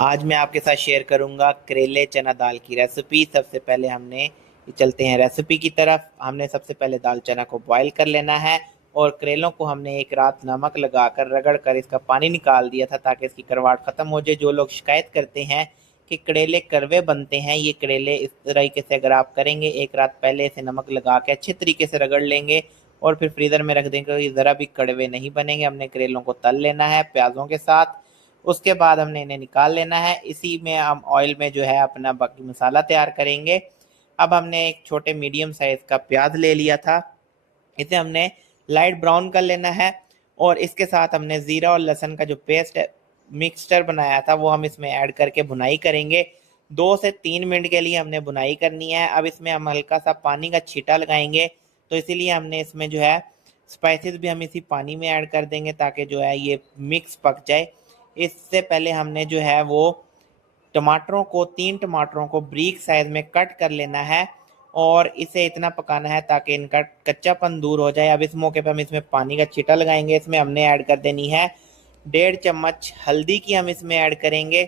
आज मैं आपके साथ शेयर करूंगा करेले चना दाल की रेसिपी। सबसे पहले हमने चलते हैं रेसिपी की तरफ। हमने सबसे पहले दाल चना को बॉईल कर लेना है और करेलों को हमने एक रात नमक लगाकर रगड़ कर इसका पानी निकाल दिया था ताकि इसकी करवाहट खत्म हो जाए। जो लोग शिकायत करते हैं कि करेले कड़वे बनते हैं, ये करेले इस तरीके से अगर आप करेंगे, एक रात पहले इसे नमक लगा के अच्छे तरीके से रगड़ लेंगे और फिर फ्रीजर में रख देंगे तो ये ज़रा भी कड़वे नहीं बनेंगे। हमने करेलों को तल लेना है प्याज़ों के साथ। उसके बाद हमने इन्हें निकाल लेना है। इसी में हम ऑयल में जो है अपना बाकी मसाला तैयार करेंगे। अब हमने एक छोटे मीडियम साइज का प्याज ले लिया था, इसे हमने लाइट ब्राउन कर लेना है और इसके साथ हमने ज़ीरा और लहसुन का जो पेस्ट मिक्सचर बनाया था वो हम इसमें ऐड करके भुनाई करेंगे। 2 से 3 मिनट के लिए हमने भुनाई करनी है। अब इसमें हम हल्का सा पानी का छींटा लगाएंगे, तो इसीलिए हमने इसमें जो है स्पाइसेस भी हम इसी पानी में ऐड कर देंगे ताकि जो है ये मिक्स पक जाए। इससे पहले हमने जो है वो टमाटरों को 3 टमाटरों को ब्रीक साइज में कट कर लेना है और इसे इतना पकाना है ताकि इनका कच्चापन दूर हो जाए। अब इस मौके पे हम इसमें पानी का छींटा लगाएंगे। इसमें हमने ऐड कर देनी है 1.5 चम्मच हल्दी की, हम इसमें ऐड करेंगे।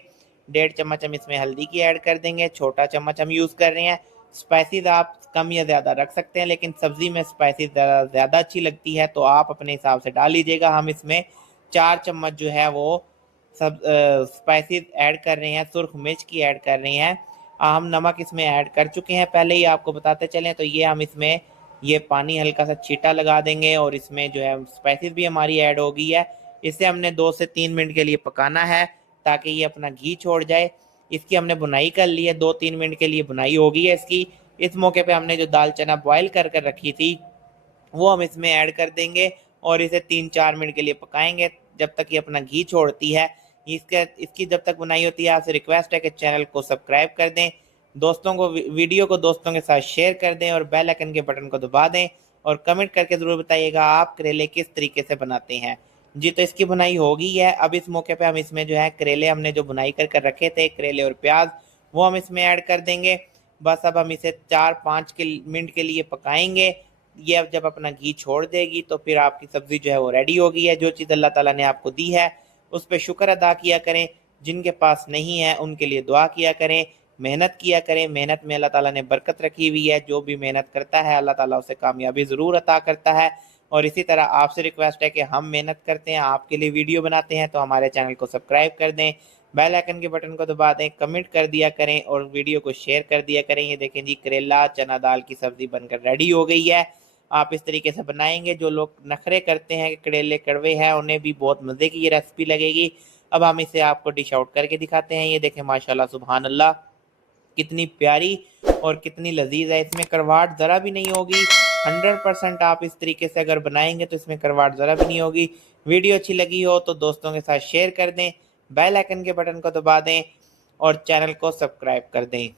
1.5 चम्मच हम इसमें हल्दी की ऐड कर देंगे। छोटा चम्मच हम यूज़ कर रहे हैं। स्पाइसेस आप कम या ज़्यादा रख सकते हैं, लेकिन सब्ज़ी में स्पाइसेस ज़्यादा अच्छी लगती है तो आप अपने हिसाब से डाल लीजिएगा। हम इसमें 4 चम्मच जो है वो सब स्पाइसेस ऐड कर रहे हैं, सुर्ख मिर्च की ऐड कर रहे हैं। हम नमक इसमें ऐड कर चुके हैं पहले ही, आपको बताते चलें। तो ये हम इसमें ये पानी हल्का सा छींटा लगा देंगे और इसमें जो है स्पाइसेस भी हमारी ऐड हो गई है। इसे हमने 2 से 3 मिनट के लिए पकाना है ताकि ये अपना घी छोड़ जाए। इसकी हमने बुनाई कर ली है, 2-3 मिनट के लिए बुनाई हो गई है इसकी। इस मौके पे हमने जो दाल चना बॉयल कर कर रखी थी वो हम इसमें ऐड कर देंगे और इसे 3-4 मिनट के लिए पकाएंगे जब तक ये अपना घी छोड़ती है। इसकी जब तक बुनाई होती है, आपसे रिक्वेस्ट है कि चैनल को सब्सक्राइब कर दें, दोस्तों को वीडियो को दोस्तों के साथ शेयर कर दें और बेल आइकन के बटन को दबा दें और कमेंट करके ज़रूर बताइएगा आप करेले किस तरीके से बनाते हैं। जी, तो इसकी बुनाई हो गई है। अब इस मौके पे हम इसमें जो है करेले हमने जो बुनाई कर कर रखे थे, करेले और प्याज, वो हम इसमें ऐड कर देंगे। बस अब हम इसे 4-5 मिनट के लिए पकाएंगे। ये अब जब अपना घी छोड़ देगी तो फिर आपकी सब्ज़ी जो है वो रेडी हो गई है। जो चीज़ अल्लाह ताला ने आपको दी है उस पे शुक्र अदा किया करें। जिनके पास नहीं है उनके लिए दुआ किया करें, मेहनत किया करें। मेहनत में अल्लाह ताला ने बरकत रखी हुई है। जो भी मेहनत करता है अल्लाह ताला उसे कामयाबी ज़रूर अता करता है। और इसी तरह आपसे रिक्वेस्ट है कि हम मेहनत करते हैं, आपके लिए वीडियो बनाते हैं, तो हमारे चैनल को सब्सक्राइब कर दें, बेल आइकन के बटन को दबा दें, कमेंट कर दिया करें और वीडियो को शेयर कर दिया करें। ये देखें जी, करेला चना दाल की सब्ज़ी बनकर रेडी हो गई है। आप इस तरीके से बनाएंगे, जो लोग नखरे करते हैं कि करेले कड़वे हैं, उन्हें भी बहुत मज़े की ये रेसिपी लगेगी। अब हम इसे आपको डिश आउट करके दिखाते हैं। ये देखें, माशाल्लाह सुभान अल्लाह, कितनी प्यारी और कितनी लजीज है। इसमें करवाहट ज़रा भी नहीं होगी। 100% आप इस तरीके से अगर बनाएंगे तो इसमें करवाहट ज़रा भी नहीं होगी। वीडियो अच्छी लगी हो तो दोस्तों के साथ शेयर कर दें, बेल आइकन के बटन को दबा दें और चैनल को सब्सक्राइब कर दें।